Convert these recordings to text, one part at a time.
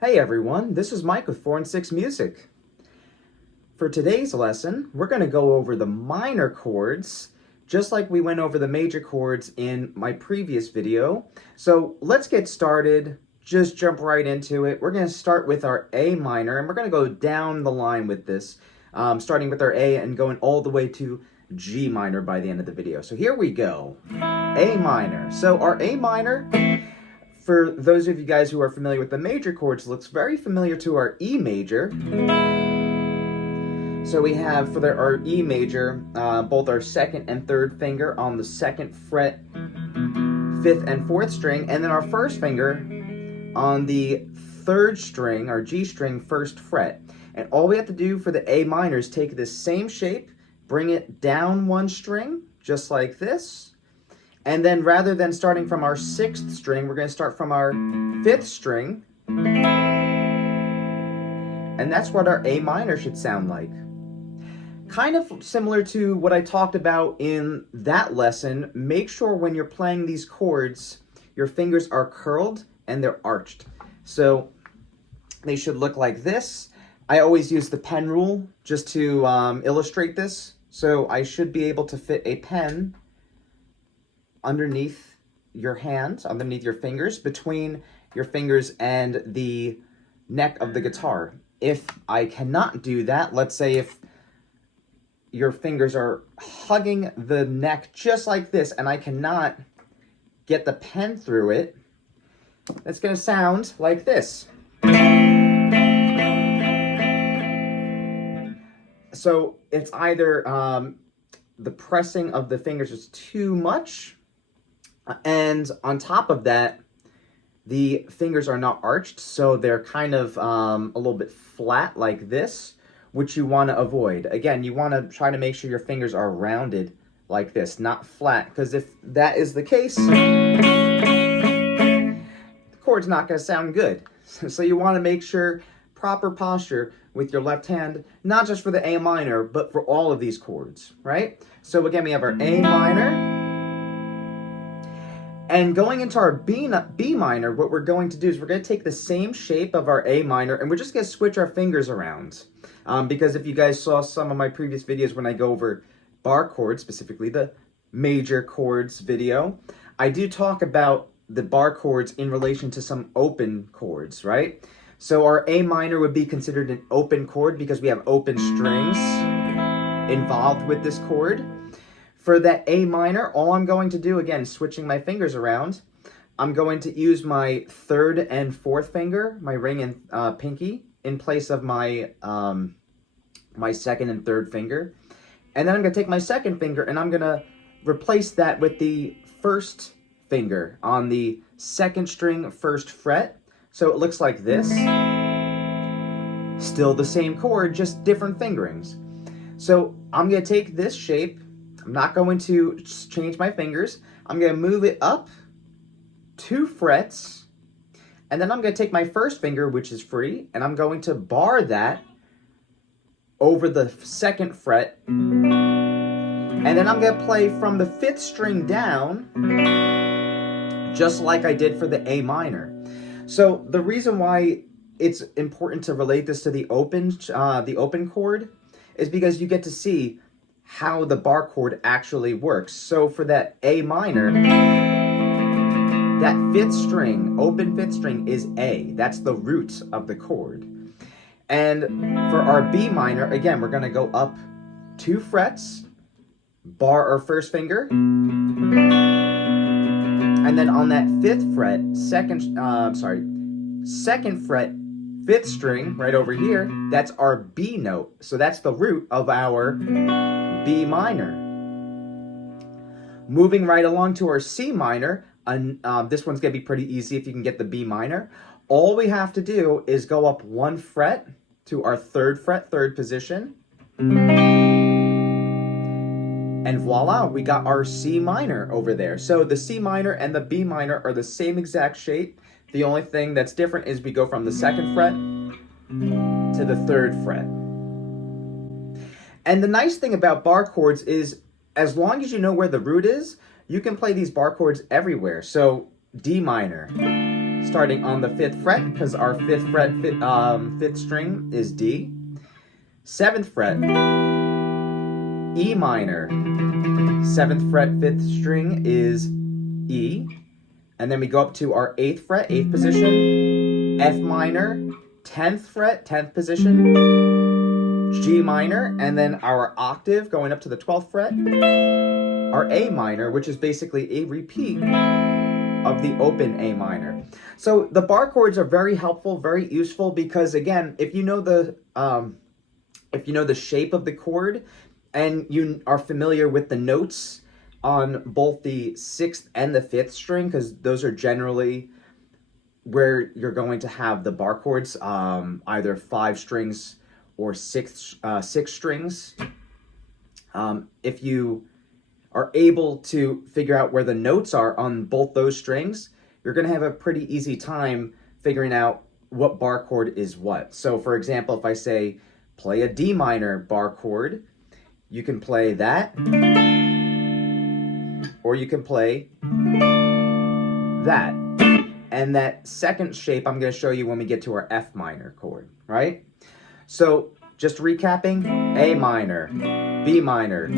Hey everyone, this is Mike with 4 and 6 Music. For today's lesson, we're going to go over the minor chords, just like we went over the major chords in my previous video. So let's get started, just jump right into it. We're going to start with our A minor, and we're going to go down the line with this, starting with our A and going all the way to G minor by the end of the video. So here we go, A minor. So our A minor, for those of you guys who are familiar with the major chords, looks very familiar to our E major. So we have for our E major, both our second and third finger on the second fret, fifth and fourth string, and then our first finger on the third string, our G string, first fret. And all we have to do for the A minor is take this same shape, bring it down one string, just like this. And then rather than starting from our sixth string, we're going to start from our fifth string. And that's what our A minor should sound like. Kind of similar to what I talked about in that lesson, make sure when you're playing these chords, your fingers are curled and they're arched. So they should look like this. I always use the pen rule just to illustrate this. So I should be able to fit a pen underneath your hands, underneath your fingers, between your fingers and the neck of the guitar. If I cannot do that, let's say if your fingers are hugging the neck just like this and I cannot get the pen through it, it's going to sound like this. So it's either the pressing of the fingers is too much, and on top of that, the fingers are not arched, so they're kind of a little bit flat like this, which you want to avoid. Again, you want to try to make sure your fingers are rounded like this, not flat, because if that is the case, the chord's not going to sound good. So you want to make sure proper posture with your left hand, not just for the A minor, but for all of these chords, right? So again, we have our A minor. And going into our B minor, what we're going to do is we're going to take the same shape of our A minor, and we're just going to switch our fingers around. Because if you guys saw some of my previous videos when I go over bar chords, specifically the major chords video, I do talk about the bar chords in relation to some open chords, right? So our A minor would be considered an open chord because we have open strings involved with this chord. For that A minor, all I'm going to do, again, switching my fingers around, I'm going to use my third and fourth finger, my ring and pinky, in place of my my second and third finger. And then I'm going to take my second finger and I'm going to replace that with the first finger on the second string, first fret. So it looks like this. Still the same chord, just different fingerings. So I'm going to take this shape. I'm not going to change my fingers. I'm going to move it up 2 frets, and then I'm going to take my first finger, which is free, and I'm going to bar that over the second fret, and then I'm going to play from the 5th string down, just like I did for the A minor. So the reason why it's important to relate this to the open chord is because you get to see how the bar chord actually works. So for that A minor, that 5th string, open 5th string is A. That's the root of the chord. And for our B minor, again, we're going to go up 2 frets, bar our first finger, and then on that 5th fret, second fret, 5th string, right over here, that's our B note. So that's the root of our B minor. Moving right along to our C minor, this one's going to be pretty easy if you can get the B minor. All we have to do is go up 1 fret to our 3rd fret, 3rd position. And voila, we got our C minor over there. So the C minor and the B minor are the same exact shape. The only thing that's different is we go from the 2nd fret to the 3rd fret. And the nice thing about bar chords is as long as you know where the root is, you can play these bar chords everywhere. So D minor, starting on the 5th fret, because our 5th fret, 5th string is D. 7th fret, E minor. 7th fret, 5th string is E. And then we go up to our 8th fret, 8th position, F minor, 10th fret, 10th position, G minor, and then our octave going up to the 12th fret, our A minor, which is basically a repeat of the open A minor. So the bar chords are very helpful, very useful, because again, if you know the shape of the chord and you are familiar with the notes on both the 6th and the 5th string, because those are generally where you're going to have the bar chords, either 5 strings or 6 strings. If you are able to figure out where the notes are on both those strings, you're going to have a pretty easy time figuring out what bar chord is what. So for example, if I say play a D minor bar chord, you can play that, or you can play that. And that second shape I'm going to show you when we get to our F minor chord, right? So just recapping, A minor, B minor,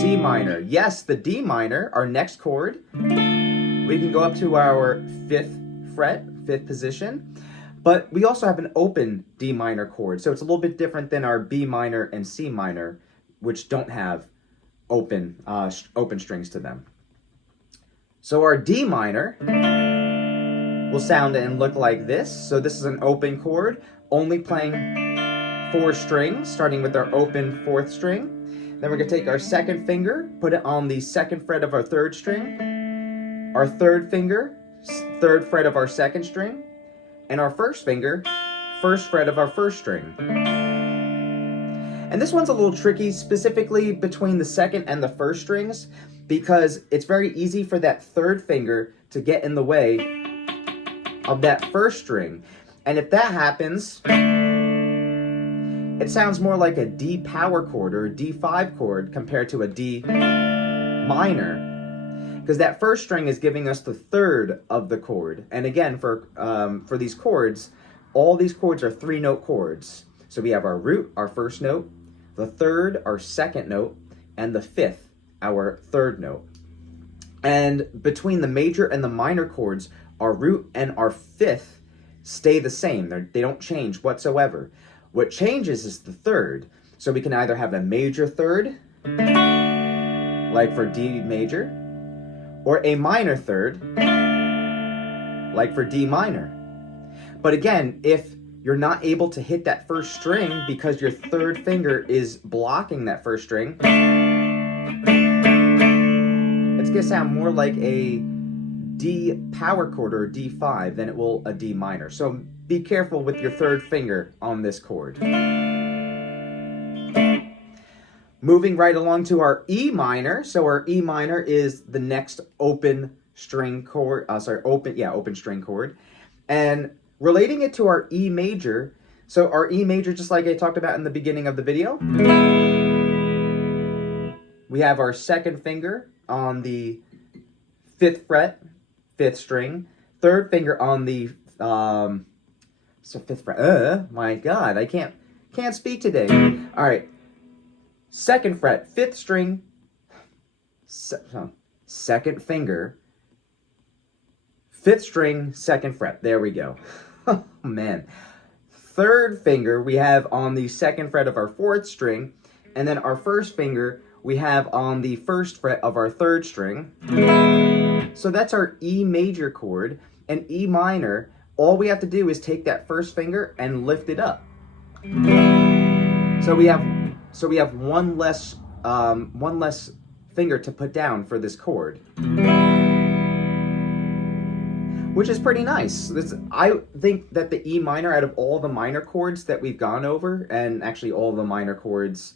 C minor. Yes, the D minor, our next chord, we can go up to our 5th fret, 5th position, but we also have an open D minor chord. So it's a little bit different than our B minor and C minor, which don't have open strings to them. So our D minor will sound and look like this. So this is an open chord, only playing 4 strings, starting with our open 4th string. Then we're going to take our 2nd finger, put it on the 2nd fret of our 3rd string, our 3rd finger, 3rd fret of our 2nd string, and our 1st finger, 1st fret of our 1st string. And this one's a little tricky, specifically between the 2nd and the 1st strings, because it's very easy for that 3rd finger to get in the way of that 1st string. And if that happens, it sounds more like a D power chord or a D5 chord compared to a D minor, because that 1st string is giving us the 3rd of the chord. And again, for these chords, all these chords are 3-note chords. So we have our root, our 1st note, the 3rd, our 2nd note, and the 5th, our 3rd note. And between the major and the minor chords, our root and our 5th stay the same. They don't change whatsoever. What changes is the 3rd. So we can either have a major 3rd, like for D major, or a minor 3rd, like for D minor. But again, if you're not able to hit that 1st string because your 3rd finger is blocking that 1st string, it's going to sound more like a D power chord or a D5 than it will a D minor. So be careful with your 3rd finger on this chord. Moving right along to our E minor. So our E minor is the next open string chord, open string chord. And relating it to our E major, so our E major, just like I talked about in the beginning of the video, we have our 2nd finger on the 5th fret, 5th string, 3rd finger on the 5th fret. My God, I can't speak today. All right, 2nd fret, 5th string, 2nd finger, 5th string, 2nd fret. There we go. Oh man. 3rd finger we have on the 2nd fret of our 4th string, and then our 1st finger we have on the 1st fret of our 3rd string. So that's our E major chord. And E minor, all we have to do is take that 1st finger and lift it up. So we have one less finger to put down for this chord, which is pretty nice. I think that the E minor, out of all the minor chords that we've gone over, and actually all the minor chords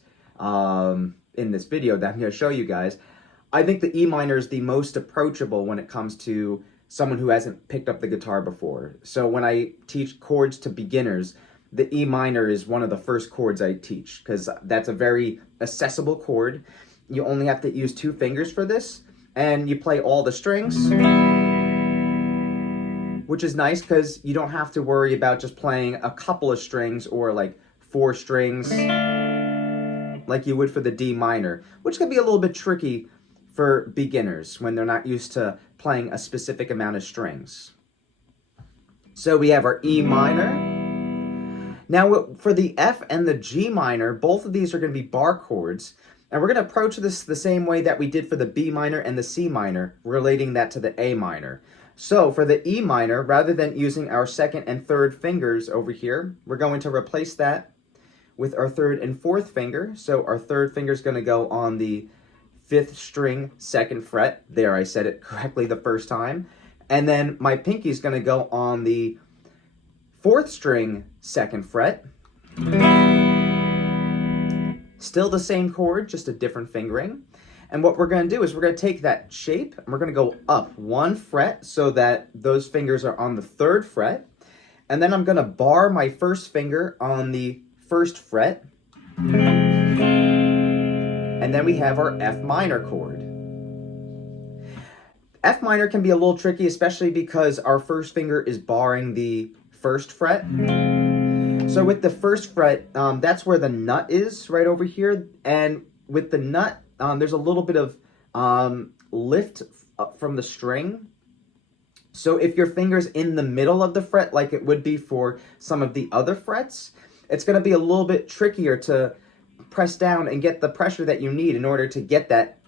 in this video that I'm going to show you guys, I think the E minor is the most approachable when it comes to someone who hasn't picked up the guitar before. So when I teach chords to beginners, the E minor is one of the first chords I teach, because that's a very accessible chord. You only have to use 2 fingers for this, and you play all the strings, which is nice because you don't have to worry about just playing a couple of strings or like 4 strings like you would for the D minor, which can be a little bit tricky for beginners when they're not used to playing a specific amount of strings. So we have our E minor. Now for the F and the G minor, both of these are going to be bar chords, and we're going to approach this the same way that we did for the B minor and the C minor, relating that to the A minor. So for the E minor, rather than using our second and third fingers over here, we're going to replace that with our third and fourth finger. So our third finger is going to go on the 5th string, 2nd fret. There, I said it correctly the first time. And then my pinky is going to go on the 4th string, 2nd fret. Still the same chord, just a different fingering. And what we're going to do is we're going to take that shape and we're going to go up 1 fret so that those fingers are on the 3rd fret. And then I'm going to bar my first finger on the 1st fret. And then we have our F minor chord. F minor can be a little tricky, especially because our first finger is barring the 1st fret. So with the 1st fret, that's where the nut is, right over here. And with the nut, there's a little bit of lift up from the string. So if your finger's in the middle of the fret, like it would be for some of the other frets, it's going to be a little bit trickier to press down and get the pressure that you need in order to get that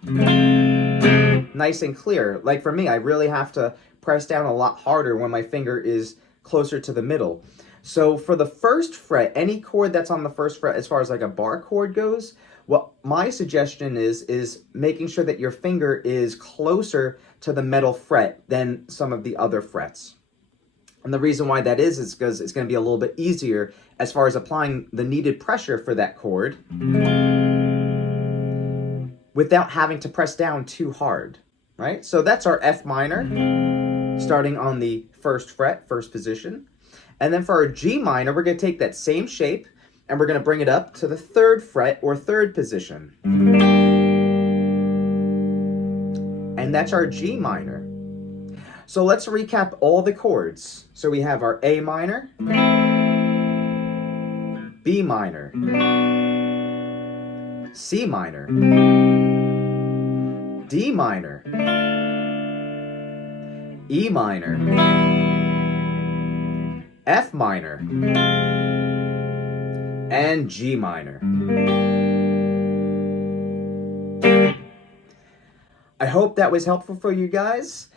nice and clear. Like for me, I really have to press down a lot harder when my finger is closer to the middle. So for the 1st fret, any chord that's on the 1st fret as far as like a bar chord goes, what my suggestion is making sure that your finger is closer to the metal fret than some of the other frets. And the reason why that is because it's going to be a little bit easier as far as applying the needed pressure for that chord without having to press down too hard, right? So that's our F minor, starting on the 1st fret, 1st position. And then for our G minor, we're going to take that same shape and we're going to bring it up to the 3rd fret or 3rd position. And that's our G minor. So let's recap all the chords. So we have our A minor, B minor, C minor, D minor, E minor, F minor, and G minor. I hope that was helpful for you guys.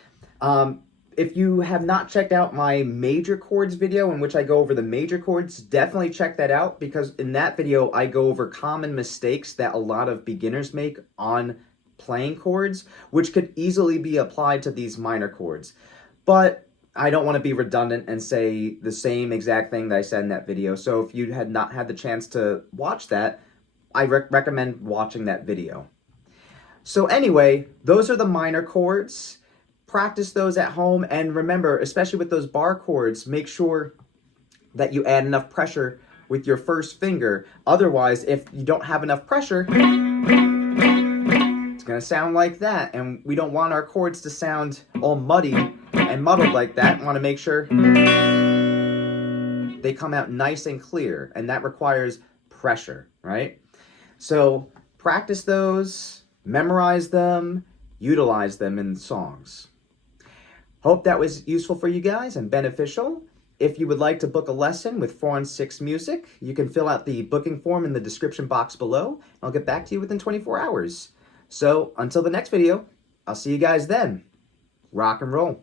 If you have not checked out my major chords video in which I go over the major chords, definitely check that out, because in that video I go over common mistakes that a lot of beginners make on playing chords, which could easily be applied to these minor chords. But I don't want to be redundant and say the same exact thing that I said in that video. So if you had not had the chance to watch that, I recommend watching that video. So anyway, those are the minor chords. Practice those at home, and remember, especially with those bar chords, make sure that you add enough pressure with your first finger. Otherwise, if you don't have enough pressure, it's going to sound like that, and we don't want our chords to sound all muddy and muddled like that. We want to make sure they come out nice and clear, and that requires pressure, right? So practice those, memorize them, utilize them in songs. Hope that was useful for you guys and beneficial. If you would like to book a lesson with 4-on-6 Music, you can fill out the booking form in the description box below. I'll get back to you within 24 hours. So until the next video, I'll see you guys then. Rock and roll.